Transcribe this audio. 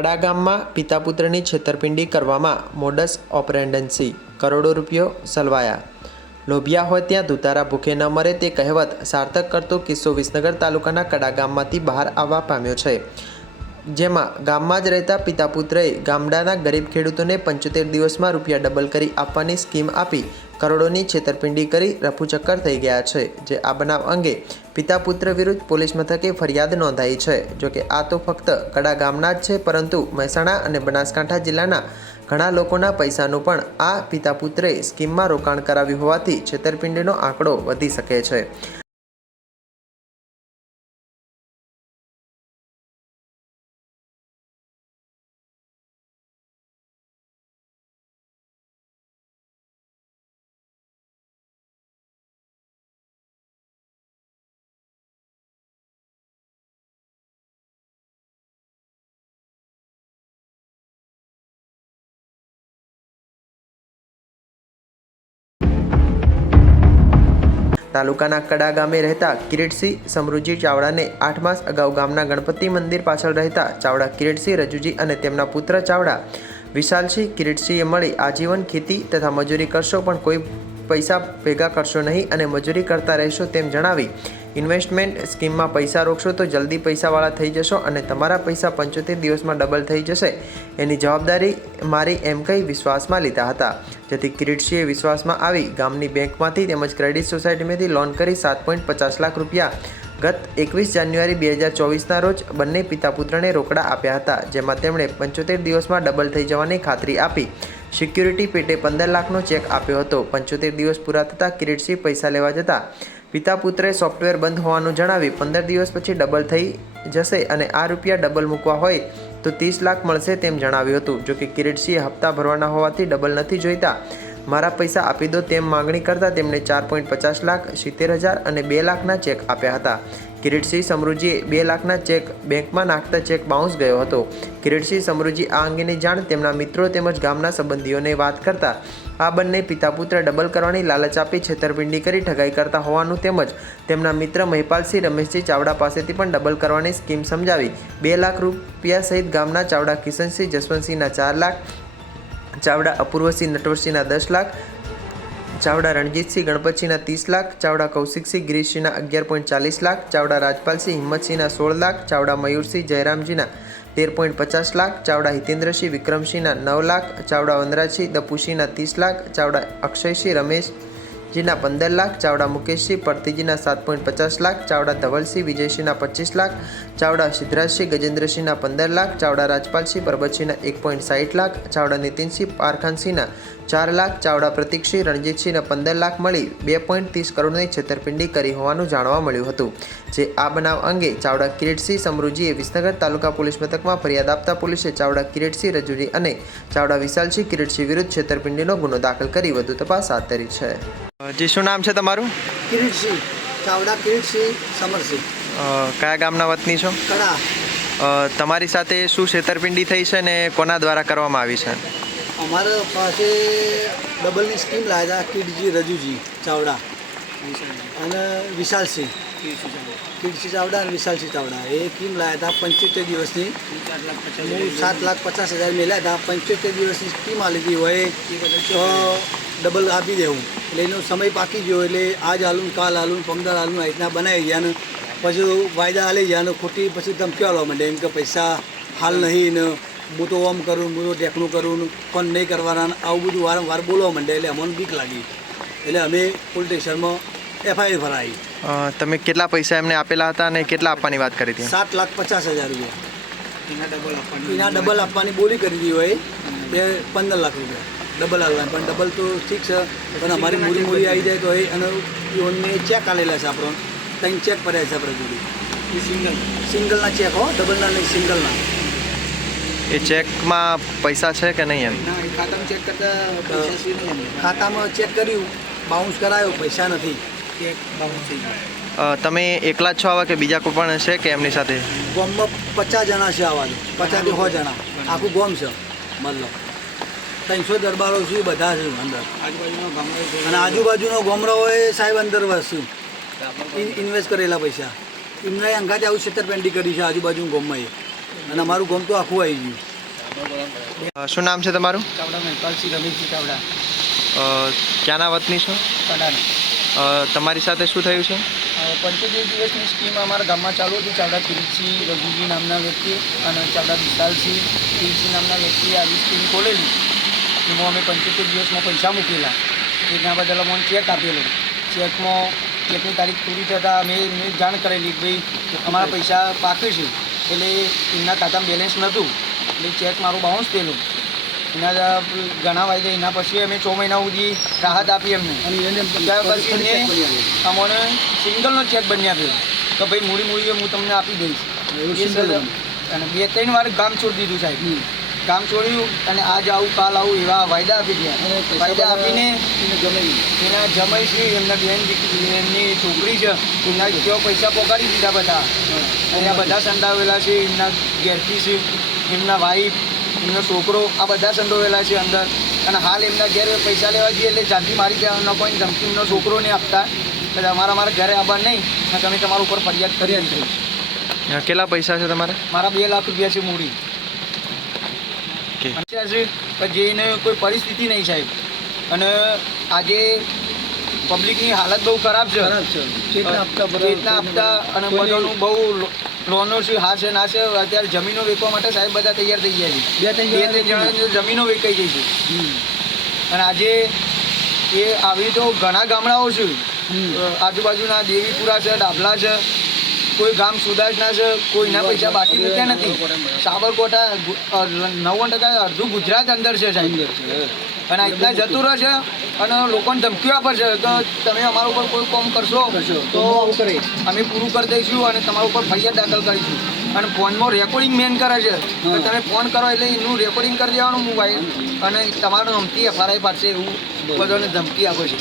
કડા ગામમાં પિતા પુત્રની છેતરપિંડી કરવામાં મોડસ ઓપરેન્ડન્સી, કરોડો રૂપિયો સલવાયા। લોભિયા હોય ત્યાં ધુતારા ભૂખે ન મરે તે કહેવત સાર્થક કરતો કિસ્સો વિસનગર તાલુકાના કડા ગામમાંથી બહાર આવવા પામ્યો છે। જેમાં ગામમાં જ રહેતા પિતા પુત્રએ ગામડાના ગરીબ ખેડૂતોને 75 દિવસમાં રૂપિયા ડબલ કરી આપવાની સ્કીમ આપી કરોડોની છેતરપિંડી કરી રફુચક્કર થઈ ગયા છે। જે આ બનાવ અંગે પિતા પુત્ર વિરુદ્ધ પોલીસ મથકે ફરિયાદ નોંધાઈ છે। જોકે આ તો ફક્ત કડા ગામના જ છે, પરંતુ મહેસાણા અને બનાસકાંઠા જિલ્લાના ઘણા લોકોના પૈસાનું પણ આ પિતા પુત્રે સ્કીમમાં રોકાણ કરાવ્યું હોવાથી છેતરપિંડીનો આંકડો વધી શકે છે। તાલુકાના કડા ગામે રહેતા કિરીટસિંહ સમરુજી ચાવડાને 8 માસ અગાઉ ગામના ગણપતિ મંદિર પાછળ રહેતા ચાવડા કિરીટસિંહ રજુજી અને તેમના પુત્ર ચાવડા વિશાલસિંહ કિરીટસિંહે મળી આજીવન ખેતી તથા મજૂરી કરશો, પણ કોઈ પૈસા ભેગા કરશો નહીં અને મજૂરી કરતા રહેશો તેમ જણાવી ઇન્વેસ્ટમેન્ટ સ્કીમમાં પૈસા રોકશો તો જલ્દી પૈસાવાળા થઈ જશો અને તમારા પૈસા 75 દિવસમાં ડબલ થઈ જશે, એની જવાબદારી મારી એમ કહી વિશ્વાસમાં લીધા હતા। જેથી કિરીટસિંહે વિશ્વાસમાં આવી ગામની બેંકમાંથી તેમજ ક્રેડિટ સોસાયટીમાંથી લોન કરી 7.50 લાખ રૂપિયા ગત 21 જાન્યુઆરી 2024ના રોજ બંને પિતા પુત્રને રોકડા આપ્યા હતા। જેમાં તેમણે 75 દિવસમાં ડબલ થઈ જવાની ખાતરી આપી સિક્યુરિટી પેટે 15 લાખનો ચેક આપ્યો હતો। 75 દિવસ પૂરા થતાં કિરીટસિંહ પૈસા લેવા જતા પિતા પુત્રે સોફ્ટવેર બંધ હોવાનું જણાવી 15 દિવસ પછી ડબલ થઈ જશે અને આ રૂપિયા ડબલ મૂકવા હોય તો 30 લાખ મળશે તેમ જણાવ્યું હતું। જોકે કિરીટસિંહે હપ્તા ભરવાના હોવાથી ડબલ નથી જોઈતા, મારા પૈસા આપી દો તેમ માંગણી કરતા તેમણે 4.50 લાખ, 70,000 અને 2 લાખના ચેક આપ્યા હતા। કિરીટસિંહ સમરુજીએ 2 લાખના ચેક બેંકમાં નાખતા ચેક બાઉન્સ ગયો હતો। કિરીટસિંહ સમરુજી આ અંગેની જાણ તેમના મિત્રો તેમજ ગામના સંબંધીઓને વાત કરતા આ બંને પિતા પુત્ર ડબલ કરવાની લાલચ આપી છેતરપિંડી કરી ઠગાઈ કરતા હોવાનું તેમજ તેમના મિત્ર મહિપાલસિંહ રમેશજી ચાવડા પાસેથી પણ ડબલ કરવાની સ્કીમ સમજાવી 2 લાખ રૂપિયા સહિત ગામના ચાવડા કિશનસિંહ જસવંતસિંહના 4 લાખ, ચાવડા અપૂર્વસિંહ નટવરસિંહના 10 લાખ, ચાવડા રણજીતસિંહ ગણપતસિંહના 30 લાખ, ચાવડા કૌશિકસિંહ ગિરીશસિંહના 11.40 લાખ, ચાવડા રાજપાલસિંહ હિંમતસિંહના 16 લાખ, ચાવડા મયુરસિંહ જયરામજીના 13.50 લાખ, ચાવડા હિતેન્દ્રસિંહ વિક્રમસિંહના 9 લાખ, ચાવડા વનરાજસિંહ દપુસિંહના 30 લાખ, ચાવડા અક્ષયસિંહ રમેશજીના 15 લાખ, ચાવડા મુકેશસિંહ પરતીજીના 7.50 લાખ, ચાવડા ધવલસિંહ વિજયસિંહના 25 લાખ, ચાવડા સિદ્ધરાજસિંહ ગજેન્દ્રસિંહના 15 લાખ, ચાવડા રાજપાલસિંહ પરબતસિંહના 1.60 લાખ, ચાવડા નીતિનસિંહ પારખાનસિંહના 4 લાખ, ચાવડા પ્રતિકસિંહ રણજીતસિંહના 15 લાખ મળી 2.30 કરોડની છેતરપિંડી કરી હોવાનું જાણવા મળ્યું હતું। જે આ બનાવ અંગે ચાવડા કિરીટસિંહ સમરુજીએ વિસનગર તાલુકા પોલીસ મથકમાં ફરિયાદ આપતા પોલીસે ચાવડા કિરીટસિંહ રજુજી અને ચાવડા વિશાલસિંહ કિરીટસિંહ વિરુદ્ધ છેતરપિંડીનો ગુનો દાખલ કરી વધુ તપાસ હાથ ધરી છે। જી, શું નામ છે તમારું? કિરીટસિંહ ચાવડા, કિરીટસિંહ સમરસિંહ। કયા ગામના વતની છો? કડા। તમારી સાથે શું છેતરપિંડી થઈ છે ને કોના દ્વારા કરવામાં આવી છે? અમારા પાસે ડબલની સ્કીમ લાવ્યા હતા કિરીટસિંહ રજુજી ચાવડા અને વિશાલસિંહ કિરીટસિંહ ચાવડા અને વિશાલસિંહ ચાવડા એ સ્કીમ લાવ્યા હતા 75 દિવસની। હું 7,50,000 મેળ્યા હતા। 75 દિવસની સ્કીમ આલી હતી હોય તો ડબલ આપી દેવું, એટલે એનો સમય પાકી ગયો એટલે આજ હાલું કાલ હાલું 15 હાલું આ રીતના બનાવી ગયા ને પછી વાયદા હાલી ગયા ને ખોટી પછી ધમકી આવવા માંડે એમ કે પૈસા હાલ નહીં ને હું તો ઓમ કરું, હું તો ટેકનું કરું, પણ નહીં કરવાના, આવું બધું વારંવાર બોલવા માંડે એટલે અમને બીક લાગી એટલે અમે પોલીસ સ્ટેશનમાં FIR ભરાઈ। તમે કેટલા પૈસા એમને આપેલા હતા અને કેટલા આપવાની વાત કરી હતી? 7,50,000 રૂપિયા એના ડબલ આપવાની બોલી કરી હતી હોય 15 લાખ રૂપિયા ડબલ આવવાનું, પણ ડબલ તો ઠીક છે, પણ અમારી મૂડી આવી જાય તો એ અને એમને ચેક આલેલા છે આપણો 3 ચેક ભર્યા છે આપણે જોડી, સિંગલના ચેક હો, ડબલના નહીં, સિંગલના। એ ચેકમાં પૈસા છે કે નહીં? એમ ખાતામાં ચેક કરતા ખાતામાં ચેક કર્યું, બાઉન્સ કરાયો, પૈસા નથી, ચેક બાઉન્સ થઈ ગયો। તમે એકલા જ છો આવા કે બીજા કોઈ પણ છે કે એમની સાથે? ગામમાં 50 જણા છે આવા, 50 થી 100 જણા આખું ગામ છે, મતલબ 300 દરબારો છે, બધા છે અંદર અને આજુબાજુનો ગામડાઓએ સાહેબ અંદર વસ્યું ઇન્વેસ્ટ કરેલા પૈસા એમને અંગાતે આવું છેતરપિંડી કરી છે આજુબાજુ ગામમાં, અને અમારું ગામ તો આખું આવી ગયું। શું નામ છે તમારું? ચાવડા મહેપાલસિંહ રમેશજી ચાવડા, ક્યાંના વતની છો? કડાના. તમારી સાથે શું થયું છે? 75 દિવસની સ્કીમ અમારા ગામમાં ચાલુ હતી. ચાવડા કિરીટસિંહ રઘુજી નામના વ્યક્તિ અને ચાવડા વિશાલસિંહ કિરીટસિંહ નામના વ્યક્તિએ આવી સ્કીમ ખોલેલી. એમાં અમે 75 દિવસમાં પૈસા મૂકેલા. એના બદલ અમને ચેક આપેલો. ચેકની તારીખ પૂરી થતાં મેં જાણ કરેલી કે ભાઈ અમારા પૈસા પાકે છે. એટલે એમના ખાતામાં બેલેન્સ નહોતું, એટલે ચેક મારું બાઉન્સ થયેલું. એના ઘણા વાગ્યા એના પછી અમે 6 મહિના સુધી રાહત આપી એમને. ત્યાર પછી એને અમને સિંગલનો ચેક બની આપ્યો તો ભાઈ મૂડી હું તમને આપી દઈશ. અને 2-3 વાર ગામ છોડી દીધું સાહેબ. ગામ છોડ્યું અને આજ આવું કાલ આવું એવા વાયદા આપી ગયા. વાયદા આપીને એના જમાઈ છે, એમના બેનની છોકરી છે, એમના જેવો પૈસા પોકાડી દીધા બધા. અને આ બધા સંડાવેલા છે. એમના ઘેરથી છે, એમના વાઈફ, એમનો છોકરો, આ બધા સંડોવેલા છે અંદર. અને હાલ એમના ઘેર પૈસા લેવા જઈએ એટલે જાતિ મારી દેવાનો કોઈ ધમકી એમનો છોકરો નહીં આપતા. એટલે અમારા ઘરે આવવા નહીં, તમે તમારા ઉપર ફરિયાદ કરી હતી. કેટલા પૈસા છે તમારે? મારા 2 લાખ રૂપિયા છે મૂડી. જેને કોઈ પરિસ્થિતિ નહીં સાહેબ. અને આજે પબ્લિકની હાલત બહુ ખરાબ છે. ચેતના આપતા અને બધાનું બહુ લોનો છે, હા છે ના છે. અત્યારે જમીનો વેચવા માટે સાહેબ બધા તૈયાર થઈ ગયા છે. 2-3 જણાની જમીનો વેચાઈ ગઈ છે. અને આજે એ આવી તો ઘણા ગામડાઓ છે, આજુબાજુના દેવીપુરા છે, ડાભલા છે, કોઈ ગામ સુદાસના છે, કોઈના પૈસા બાકી મૂક્યા નથી. સાબરકોટા 90% અડધું ગુજરાત અંદર છે સાહેબ. અને એટલા જતું રહે છે અને લોકોને ધમકીઓ આપે છે કે તમે અમારા ઉપર કોઈ કામ કરશો તો અમે પૂરું કરી દઈશું અને તમારા ઉપર ફરિયાદ દાખલ કરીશું. અને ફોનમાં રેકોર્ડિંગ મેન કરે છે કે તમે ફોન કરો એટલે એનું રેકોર્ડિંગ કરી દેવાનું મોબાઈલ અને તમારું નામથી FRI પાડશે એવું બધાને ધમકી આપે છે.